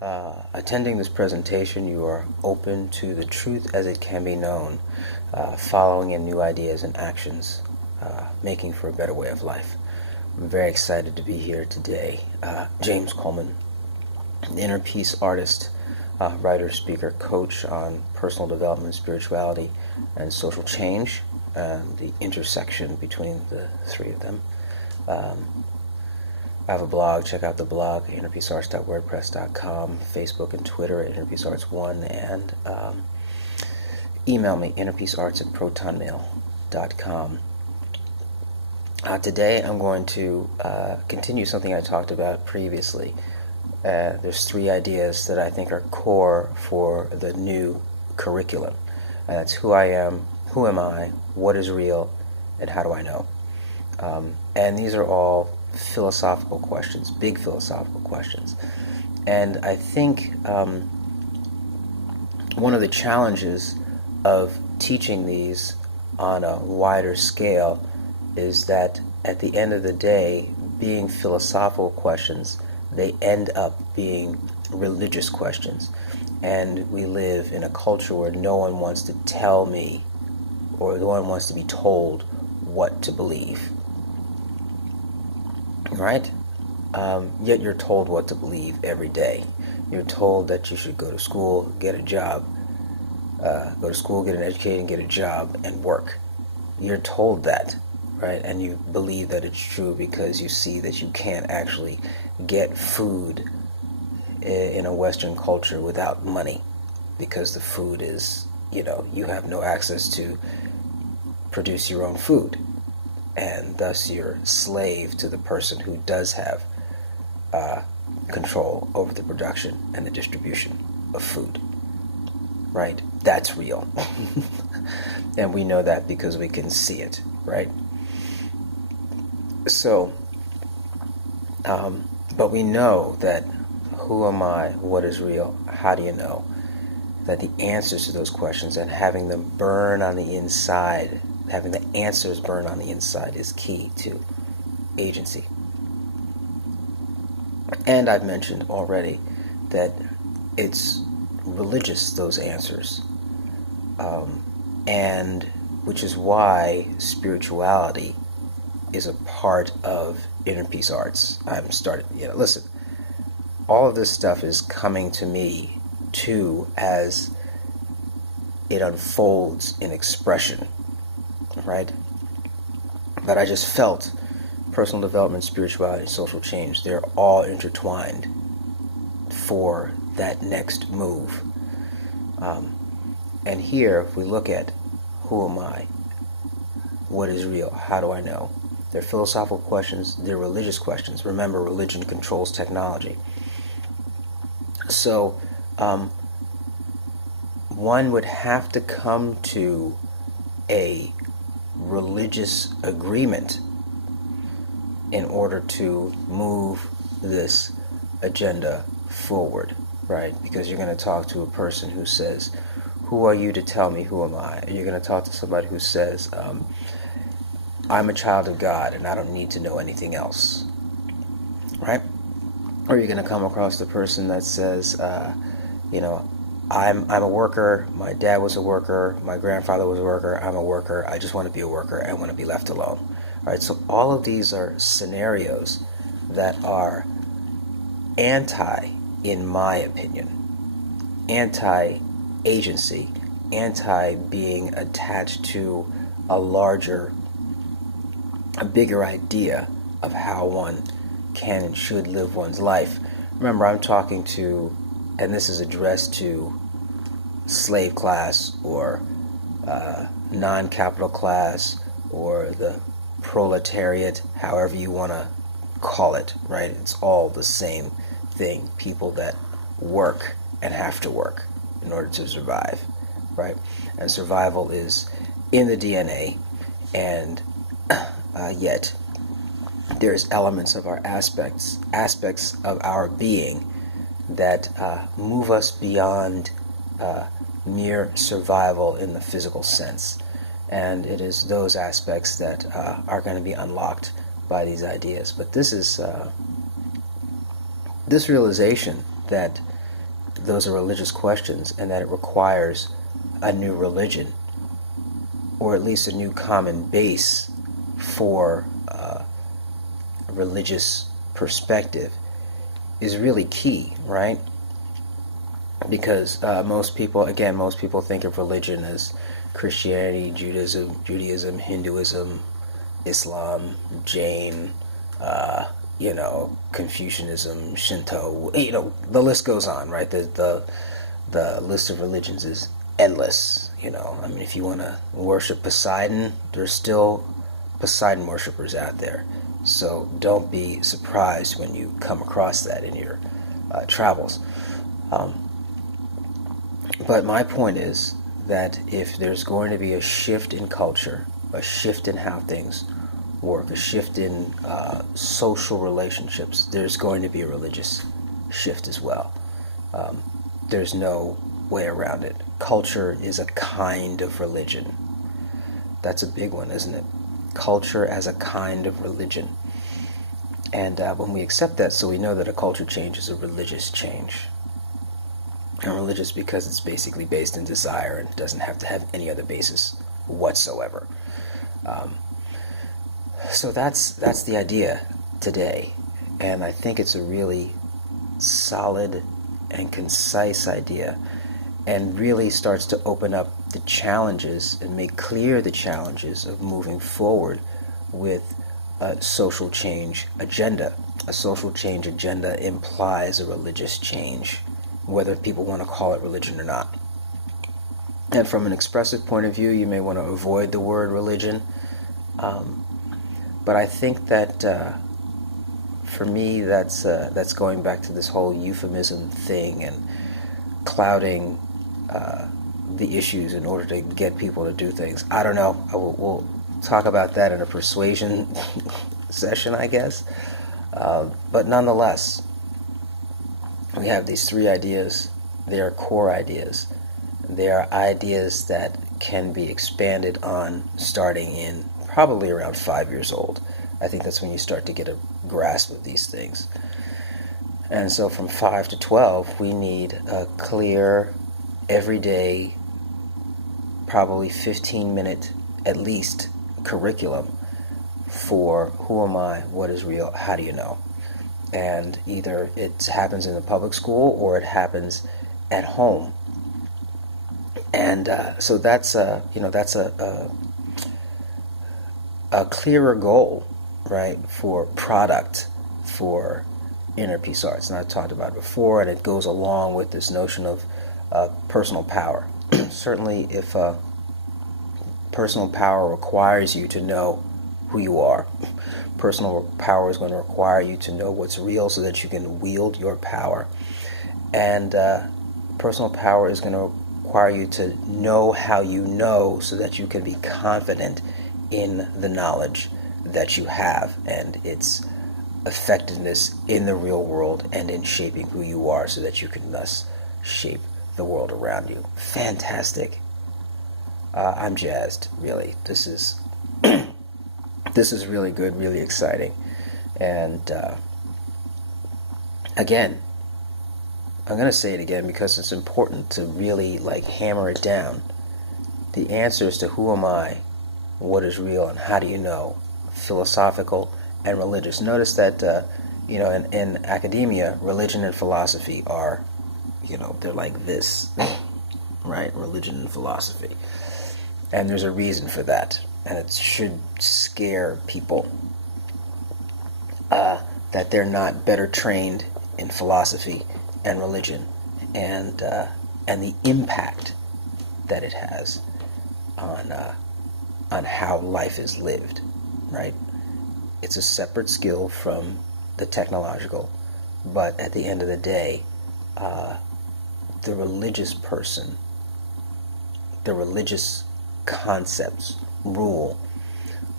Attending this presentation, you are open to the truth as it can be known, following in new ideas and actions, making for a better way of life. I'm very excited to be here today. James Coleman, an inner peace artist, writer, speaker, coach on personal development, spirituality, and social change, and the intersection between the three of them. I have a blog. Check out the blog, innerpeacearts.wordpress.com, Facebook and Twitter at innerpeacearts1, and email me, innerpeacearts@protonmail.com. Today I'm going to continue something I talked about previously. There's three ideas that I think are core for the new curriculum. And that's who I am, who am I, what is real, and how do I know? And these are all philosophical questions, big philosophical questions. And I think one of the challenges of teaching these on a wider scale is that at the end of the day, being philosophical questions, they end up being religious questions. And we live in a culture where no one wants to tell me, or no one wants to be told what to believe. Right? Yet you're told what to believe every day. You're told that you should go to school, get a job, go to school, get an education, get a job, and work. You're told that, right? And you believe that it's true because you see that you can't actually get food in a Western culture without money, because the food is, you have no access to produce your own food. And thus you're slave to the person who does have control over the production and the distribution of food. Right? That's real. And we know that because we can see it, right? So, but we know that who am I, what is real, how do you know? That the answers to those questions and having them burn on the inside, having the answers burn on the inside is key to agency. And I've mentioned already that it's religious, those answers. And which is why spirituality is a part of inner peace arts. I'm starting, listen, all of this stuff is coming to me too as it unfolds in expression. Right? But I just felt personal development, spirituality, social change, they're all intertwined for that next move. And here, if we look at who am I, what is real, how do I know? They're philosophical questions, they're religious questions. Remember, religion controls technology. So, one would have to come to a religious agreement in order to move this agenda forward, right? Because you're going to talk to a person who says, who are you to tell me who am I? And you're going to talk to somebody who says, I'm a child of God and I don't need to know anything else, right? Or you're going to come across the person that says, I'm a worker, my dad was a worker, my grandfather was a worker, I'm a worker, I just want to be a worker, I want to be left alone. All right, so all of these are scenarios that are in my opinion, anti-agency, anti-being attached to a bigger idea of how one can and should live one's life. Remember, I'm talking to, and this is addressed to slave class or non-capital class or the proletariat, however you want to call it, right? It's all the same thing. People that work and have to work in order to survive, right? And survival is in the DNA, and yet there's elements of our aspects of our being that move us beyond mere survival in the physical sense. And it is those aspects that are going to be unlocked by these ideas. But this is this realization that those are religious questions, and that it requires a new religion, or at least a new common base for religious perspective, is really key, right? Because most people think of religion as Christianity, Judaism, Hinduism, Islam, Jain, Confucianism, Shinto. The list goes on, right? The list of religions is endless. If you want to worship Poseidon, there's still Poseidon worshippers out there. So don't be surprised when you come across that in your travels. But my point is that if there's going to be a shift in culture, a shift in how things work, a shift in social relationships, there's going to be a religious shift as well. There's no way around it. Culture is a kind of religion. That's a big one, isn't it? Culture as a kind of religion. And when we accept that, so we know that a culture change is a religious change. And religious because it's basically based in desire and doesn't have to have any other basis whatsoever. So that's the idea today. And I think it's a really solid and concise idea, and really starts to open up the challenges and make clear the challenges of moving forward with a social change agenda. A social change agenda implies a religious change, whether people want to call it religion or not. And from an expressive point of view, you may want to avoid the word religion. But I think that for me, that's going back to this whole euphemism thing and clouding the issues in order to get people to do things. I don't know. We'll talk about that in a persuasion session, I guess. But nonetheless, we have these three ideas. They are core ideas. They are ideas that can be expanded on starting in probably around 5 years old. I think that's when you start to get a grasp of these things. And so from 5 to 12, we need a clear, everyday, probably 15-minute at least curriculum for who am I, what is real, how do you know? And either it happens in the public school or it happens at home. And so that's a clearer goal, right, for product for inner peace arts. And I've talked about it before, and it goes along with this notion of personal power. Certainly, if personal power requires you to know who you are, personal power is going to require you to know what's real so that you can wield your power. And personal power is going to require you to know how you know so that you can be confident in the knowledge that you have and its effectiveness in the real world and in shaping who you are so that you can thus shape the world around you. Fantastic. I'm jazzed, really. This is this is really good, really exciting. And again, I'm going to say it again because it's important to really hammer it down. The answers to who am I, what is real, and how do you know, philosophical and religious. Notice that in academia, religion and philosophy are, they're like this, right? Religion and philosophy. And there's a reason for that. And it should scare people that they're not better trained in philosophy and religion and the impact that it has on how life is lived, right? It's a separate skill from the technological, but at the end of the day, the religious person, the religious concepts rule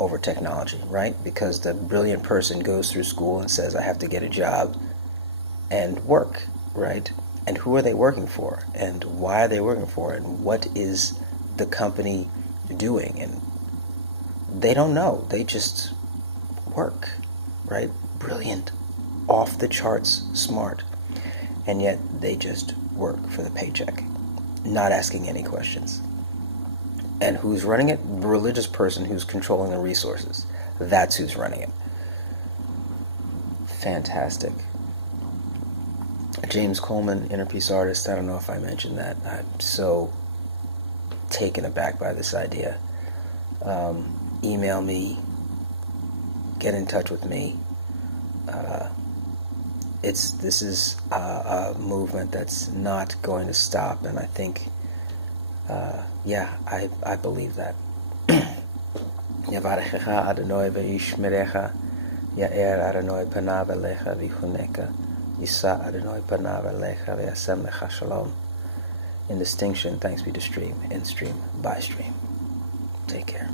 over technology, right? Because the brilliant person goes through school and says, I have to get a job and work, right? And who are they working for? And why are they working for it? And what is the company doing? And they don't know. They just work, right? Brilliant, off the charts, smart. and yet they just work for the paycheck, not asking any questions. And who's running it? The religious person who's controlling the resources. That's who's running it. Fantastic. James Coleman, Inner Peace Artist. I don't know if I mentioned that. I'm so taken aback by this idea. Email me. Get in touch with me. This is a movement that's not going to stop, and I think, I believe that. Yavarechecha Adonai v'yishmerecha, Ya'er Adonai panav elecha v'chuneka, Yisa Adonai panav elecha v'yasem lecha shalom. In distinction, thanks be to stream, in stream, by stream. Take care.